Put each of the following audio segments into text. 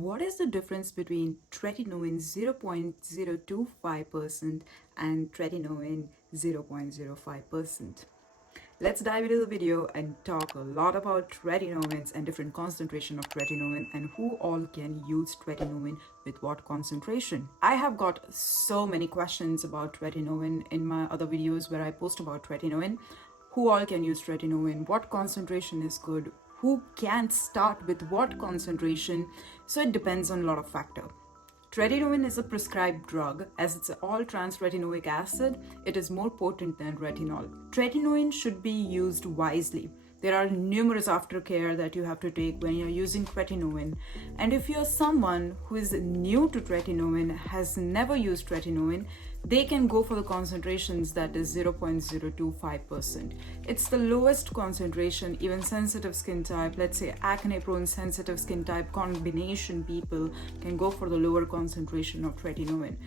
What is the difference between tretinoin 0.025% and tretinoin 0.05%? Let's dive into the video and talk a lot about tretinoins and different concentration of tretinoin and who all can use tretinoin with what concentration. I have got so many questions about tretinoin in my other videos where I post about tretinoin. Who all can use tretinoin? What concentration is good? Who can start with what concentration? So it depends on a lot of factors. Tretinoin is a prescribed drug. As it's all trans-retinoic acid, it is more potent than retinol. Tretinoin should be used wisely. There are numerous aftercare that you have to take when you're using tretinoin. And if you're someone who is new to tretinoin, has never used tretinoin, they can go for the concentrations that is 0.025%. It's the lowest concentration. Even sensitive skin type, let's say acne prone sensitive skin type combination people can go for the lower concentration of tretinoin.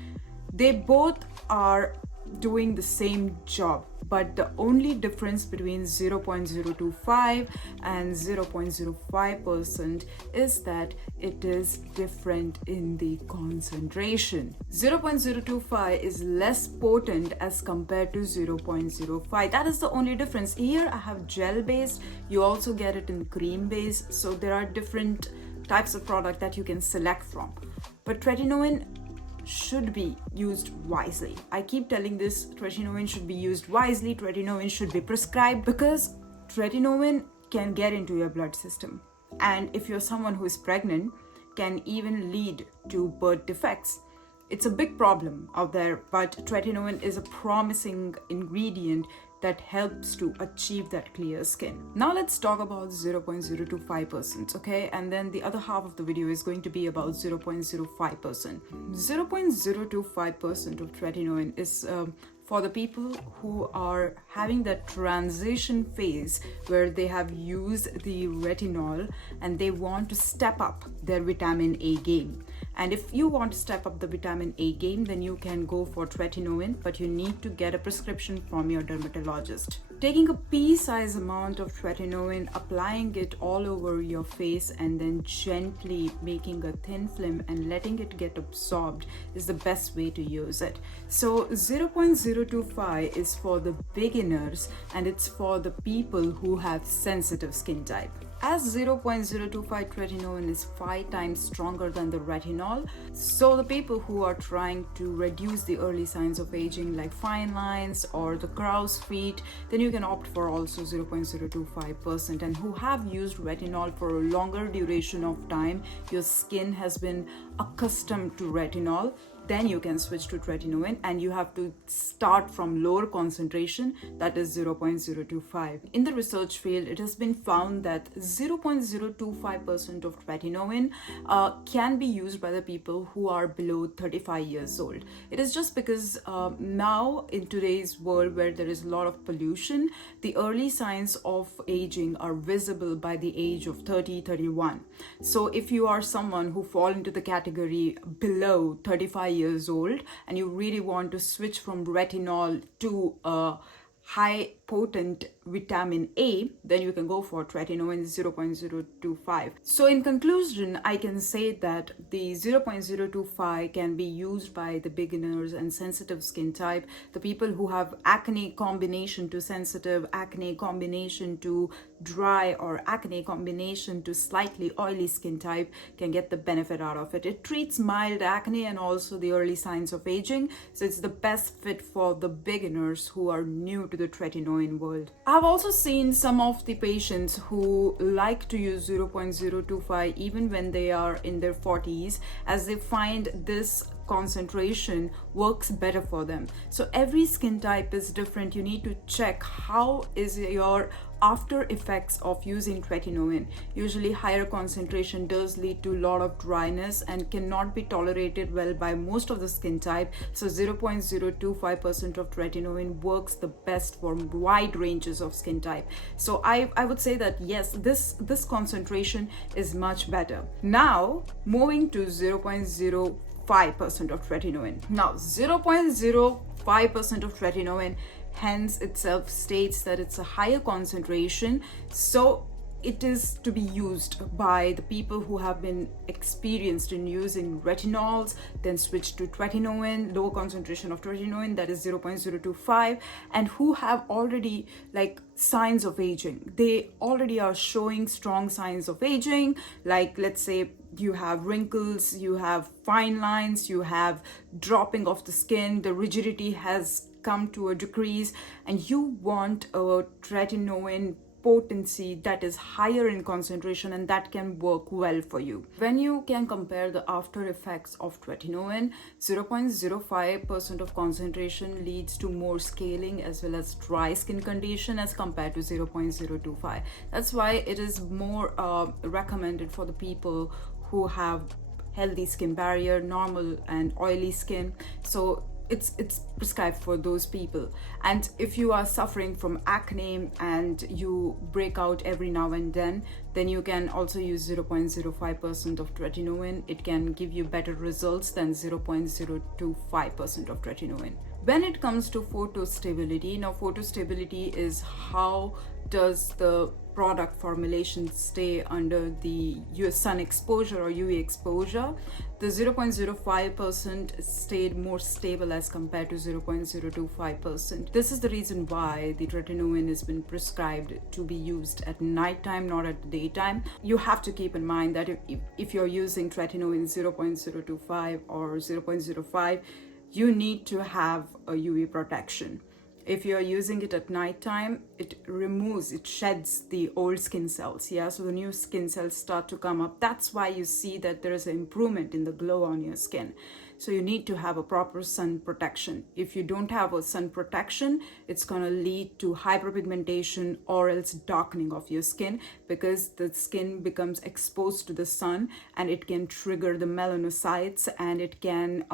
They both are doing the same job, but the only difference between 0.025 and 0.05% is that it is different in the concentration. 0.025 is less potent as compared to 0.05. That is the only difference. Here I have gel based, you also get it in cream based, so there are different types of product that you can select from. But tretinoin should be used wisely. I keep telling this, tretinoin should be used wisely, tretinoin should be prescribed, because tretinoin can get into your blood system, and if you're someone who is pregnant, can even lead to birth defects. It's a big problem out there, but tretinoin is a promising ingredient that helps to achieve that clear skin. Now let's talk about 0.025%, okay? And then the other half of the video is going to be about 0.05%. 0.025% of tretinoin is for the people who are having that transition phase where they have used the retinol and they want to step up their vitamin A game. And if you want to step up the vitamin A game, then you can go for tretinoin, but you need to get a prescription from your dermatologist. Taking a pea-sized amount of tretinoin, applying it all over your face, and then gently making a thin film and letting it get absorbed is the best way to use it. So 0.025 is for the beginners, and it's for the people who have sensitive skin type. As 0.025 tretinoin is 5 times stronger than the retinol, so the people who are trying to reduce the early signs of aging like fine lines or the crow's feet, then you can opt for also 0.025%. And who have used retinol for a longer duration of time, your skin has been accustomed to retinol, then you can switch to tretinoin, and you have to start from lower concentration, that is 0.025. In the research field, it has been found that 0.025% of tretinoin can be used by the people who are below 35 years old. It is just because now in today's world where there is a lot of pollution, the early signs of aging are visible by the age of 30-31. So if you are someone who fall into the category below 35 years old and you really want to switch from retinol to high potent vitamin A, then you can go for tretinoin 0.025. So in conclusion, I can say that the 0.025 can be used by the beginners and sensitive skin type, the people who have acne combination to sensitive, acne combination to dry, or acne combination to slightly oily skin type can get the benefit out of it. It treats mild acne and also the early signs of aging, so it's the best fit for the beginners who are new to the tretinoin world. I've also seen some of the patients who like to use 0.025 even when they are in their 40s, as they find this concentration works better for them. So every skin type is different. You need to check how is your after effects of using tretinoin. Usually higher concentration does lead to a lot of dryness and cannot be tolerated well by most of the skin type. So 0.025% of tretinoin works the best for wide ranges of skin type. So I would say that yes, this concentration is much better. Now moving to 0.05% of tretinoin. Now 0.05% of tretinoin hence itself states that it's a higher concentration, so it is to be used by the people who have been experienced in using retinols, then switch to tretinoin, lower concentration of tretinoin, that is 0.025, and who have already like signs of aging. They already are showing strong signs of aging, like let's say you have wrinkles, you have fine lines, you have dropping of the skin, the rigidity has come to a decrease, and you want a tretinoin potency that is higher in concentration, and that can work well for you. When you can compare the after effects of tretinoin, 0.05% of concentration leads to more scaling as well as dry skin condition as compared to 0.025. That's why it is more recommended for the people who have healthy skin barrier, normal and oily skin. So it's prescribed for those people. And if you are suffering from acne and you break out every now and then you can also use 0.05% of tretinoin. It can give you better results than 0.025% of tretinoin. When it comes to photostability, now photostability is how does the product formulation stay under the sun exposure or UV exposure. The 0.05% stayed more stable as compared to 0.025%. This is the reason why the tretinoin has been prescribed to be used at nighttime, not at the daytime. You have to keep in mind that if you're using tretinoin 0.025 or 0.05, you need to have a UV protection. If you're using it at nighttime, it sheds the old skin cells, so the new skin cells start to come up. That's why you see that there is an improvement in the glow on your skin. So you need to have a proper sun protection. If you don't have a sun protection, it's going to lead to hyperpigmentation or else darkening of your skin, because the skin becomes exposed to the sun and it can trigger the melanocytes, and it can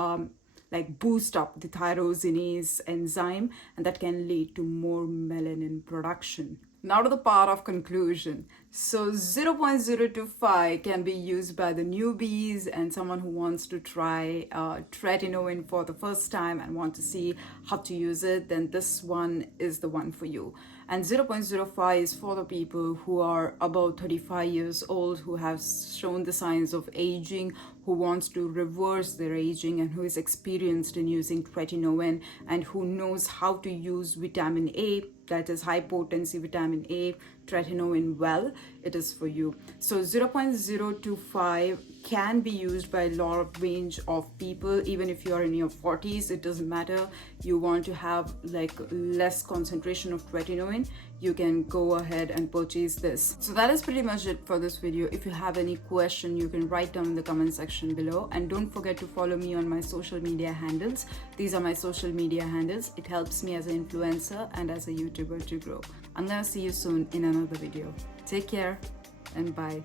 like boost up the tyrosinase enzyme, and that can lead to more melanin production. Now to the part of conclusion. So 0.025 can be used by the newbies and someone who wants to try tretinoin for the first time and want to see how to use it, then this one is the one for you. And 0.05 is for the people who are about 35 years old, who have shown the signs of aging, who wants to reverse their aging, and who is experienced in using tretinoin, and who knows how to use vitamin A, that is high potency vitamin A, tretinoin well. It is for you. So 0.025 can be used by a lot of range of people. Even if you are in your 40s, it doesn't matter. You want to have like less concentration of tretinoin, you can go ahead and purchase this. So that is pretty much it for this video. If you have any question, you can write down in the comment section below, and don't forget to follow me on my social media handles. These are my social media handles. It helps me as an influencer and as a YouTuber to grow. I'm gonna see you soon in another video. Take care and bye.